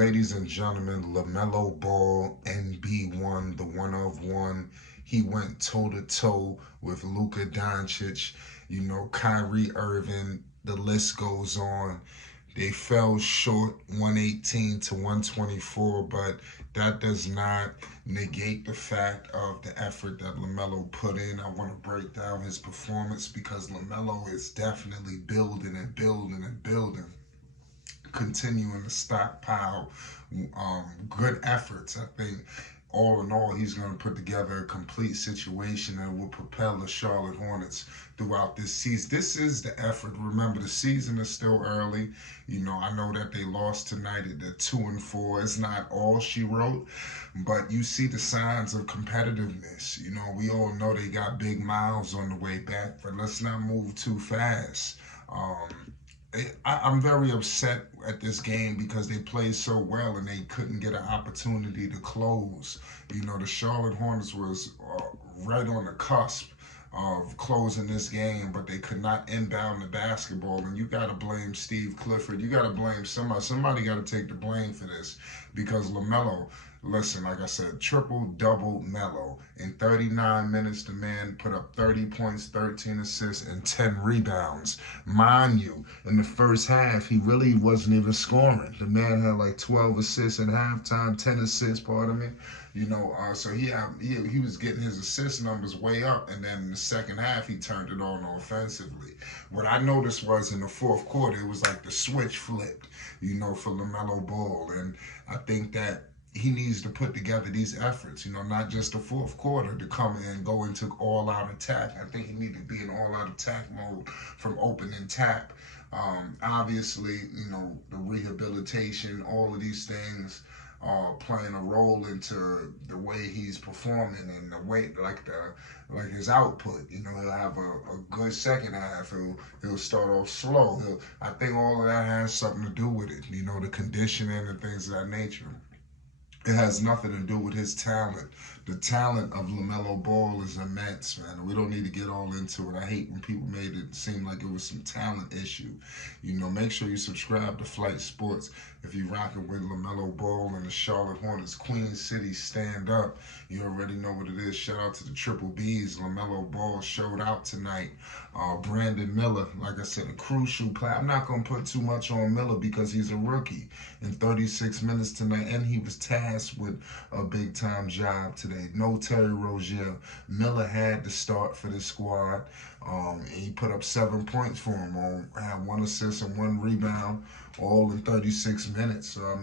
Ladies and gentlemen, Lamelo Ball, NB1, the one of one. He went toe to toe with Luka Doncic, Kyrie Irving. The list goes on. They fell short 118 to 124, but that does not negate the fact of the effort that Lamelo put in. I want to break down his performance because Lamelo is definitely building and building and building, continuing to stockpile good efforts. I think all in all, he's going to put together a complete situation that will propel the Charlotte Hornets throughout this season. This is the effort. Remember, the season is still early. I know that they lost tonight at the 2-4. It's not all she wrote, but you see the signs of competitiveness. We all know they got big miles on the way back, but let's not move too fast. I'm very upset at this game because they played so well and they couldn't get an opportunity to close. The Charlotte Hornets was right on the cusp of closing this game, but they could not inbound the basketball. And you got to blame Steve Clifford. You got to blame somebody. Somebody got to take the blame for this because Lamelo. Listen, like I said, triple-double Melo. In 39 minutes, the man put up 30 points, 13 assists, and 10 rebounds. Mind you, in the first half, he really wasn't even scoring. The man had like 12 assists at halftime, 10 assists, pardon me. So he was getting his assist numbers way up, and then in the second half, he turned it on offensively. What I noticed was in the fourth quarter, it was like the switch flipped, for LaMelo Ball. And I think that he needs to put together these efforts, not just the fourth quarter to come in and go into all-out attack. I think he needs to be in all-out attack mode from open and tap. Obviously, the rehabilitation, all of these things are playing a role into the way he's performing and the way, like his output. He'll have a good second half. He'll start off slow. I think all of that has something to do with it. The conditioning and things of that nature. It has nothing to do with his talent. The talent of LaMelo Ball is immense, man. We don't need to get all into it. I hate when people made it seem like it was some talent issue. Make sure you subscribe to Flight Sports if you're rocking with LaMelo Ball and the Charlotte Hornets. Queen City, stand up. You already know what it is. Shout out to the Triple Bs. LaMelo Ball showed out tonight. Brandon Miller, like I said, a crucial play. I'm not going to put too much on Miller because he's a rookie. In 36 minutes tonight, and he was tasked with a big-time job today. No Terry Rozier. Miller had to start for the squad. And he put up 7 points for him. Had 1 assist and 1 rebound, all in 36 minutes. So,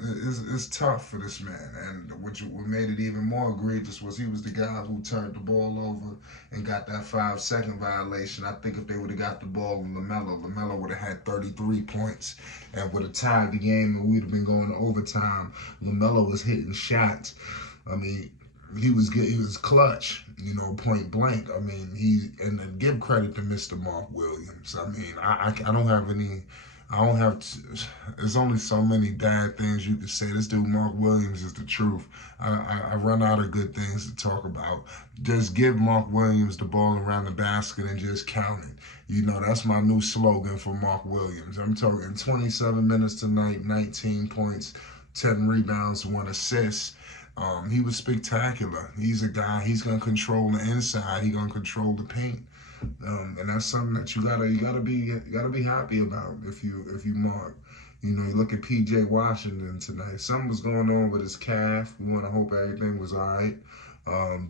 it's tough for this man. And what made it even more egregious was he was the guy who turned the ball over and got that 5-second violation. I think if they would have got the ball in LaMelo would have had 33 points and would have tied the game, and we'd have been going to overtime. LaMelo was hitting shots. He was clutch, point blank. And to give credit to Mr. Mark Williams. There's only so many bad things you can say. This dude, Mark Williams, is the truth. I run out of good things to talk about. Just give Mark Williams the ball around the basket and just count it. That's my new slogan for Mark Williams. I'm talking 27 minutes tonight, 19 points, 10 rebounds, 1 assist. He was spectacular. He's a guy, he's going to control the inside. He's going to control the paint. And that's something that you gotta be happy about if you Mark. You look at PJ Washington tonight. Something was going on with his calf. We want to hope everything was all right.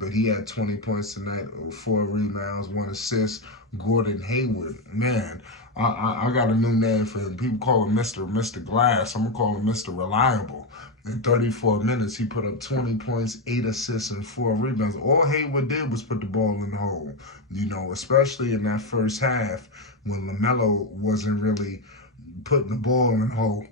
But he had 20 points tonight, 4 rebounds, 1 assist. Gordon Hayward, man, I got a new name for him. People call him Mr. Glass. I'm gonna call him Mr. Reliable. In 34 minutes, he put up 20 points, 8 assists, and 4 rebounds. All Hayward did was put the ball in the hole, especially in that first half when LaMelo wasn't really putting the ball in the hole.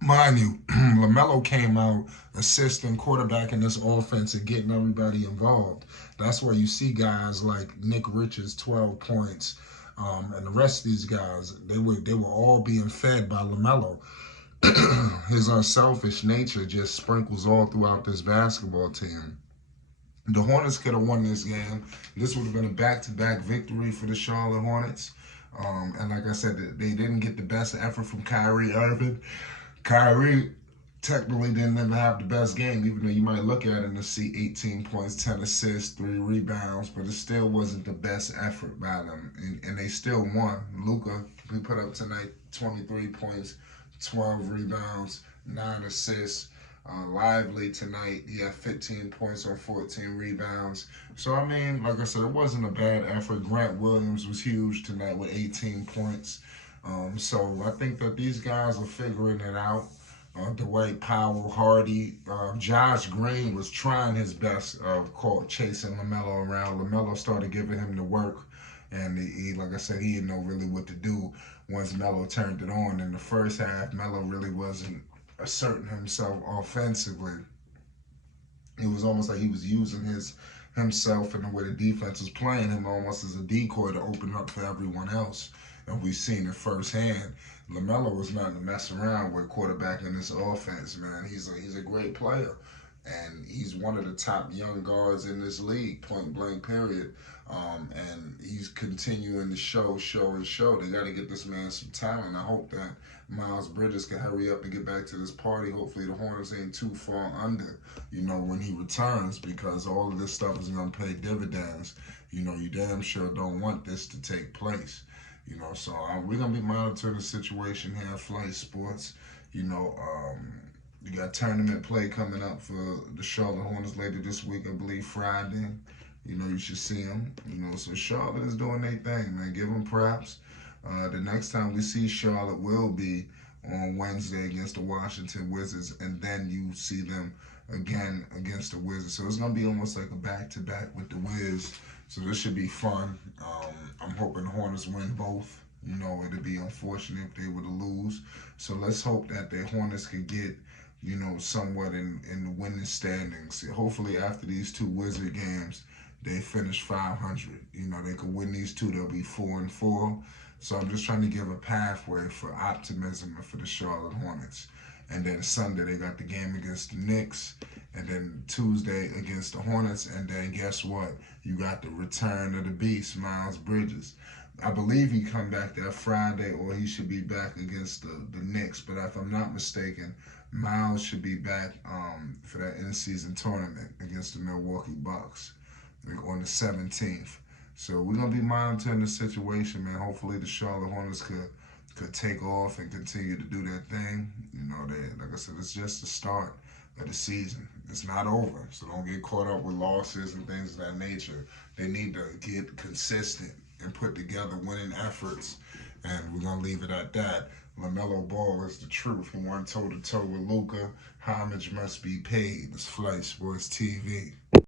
Mind you, LaMelo came out assisting, quarterbacking this offense and getting everybody involved. That's where you see guys like Nick Richards, 12 points, and the rest of these guys, they were all being fed by LaMelo. His unselfish nature just sprinkles all throughout this basketball team. The Hornets could have won this game. This would have been a back-to-back victory for the Charlotte Hornets. And like I said, they didn't get the best effort from Kyrie Irving. Kyrie technically didn't even have the best game, even though you might look at it and see 18 points, 10 assists, 3 rebounds, but it still wasn't the best effort by them. And they still won. Luka, he put up tonight 23 points, 12 rebounds, 9 assists. Lively tonight, he had 15 points on 14 rebounds. So, I mean, like I said, it wasn't a bad effort. Grant Williams was huge tonight with 18 points. So, I think that these guys are figuring it out. Dwight Powell, Hardy, Josh Green was trying his best, caught chasing Lamelo around. Lamelo started giving him the work, and like I said, he didn't know really what to do once Melo turned it on. In the first half, Melo really wasn't asserting himself offensively. It was almost like he was using himself and the way the defense was playing him almost as a decoy to open up for everyone else. And we've seen it firsthand. LaMelo was not to mess around with quarterbacking this offense, man. He's a great player. And he's one of the top young guards in this league, point blank, period. And he's continuing to show. They got to get this man some talent. I hope that Miles Bridges can hurry up and get back to this party. Hopefully the Hornets ain't too far under, when he returns, because all of this stuff is going to pay dividends. You damn sure don't want this to take place. So we're going to be monitoring the situation here at Flight Sports. You got tournament play coming up for the Charlotte Hornets later this week, I believe Friday. You should see them. So Charlotte is doing their thing, man. Give them props. The next time we see Charlotte will be on Wednesday against the Washington Wizards, and then you see them again against the Wizards. So it's going to be almost like a back-to-back with the Wiz. So this should be fun. I'm hoping the Hornets win both. It'd be unfortunate if they were to lose. So let's hope that the Hornets could get, somewhat in the winning standings. Hopefully after these two Wizard games, they finish 500. They could win these two, they'll be 4-4. So I'm just trying to give a pathway for optimism and for the Charlotte Hornets. And then Sunday, they got the game against the Knicks. And then Tuesday against the Hornets. And then guess what? You got the return of the beast, Miles Bridges. I believe he come back that Friday, or he should be back against the Knicks. But if I'm not mistaken, Miles should be back for that in-season tournament against the Milwaukee Bucks on the 17th. So we're going to be monitoring the situation, man. Hopefully the Charlotte Hornets could take off and continue to do their thing. Like I said, it's just the start of the season. It's not over, so don't get caught up with losses and things of that nature. They need to get consistent and put together winning efforts, and we're going to leave it at that. LaMelo Ball is the truth. He won toe-to-toe with Luka. Homage must be paid. It's Flight Sports TV.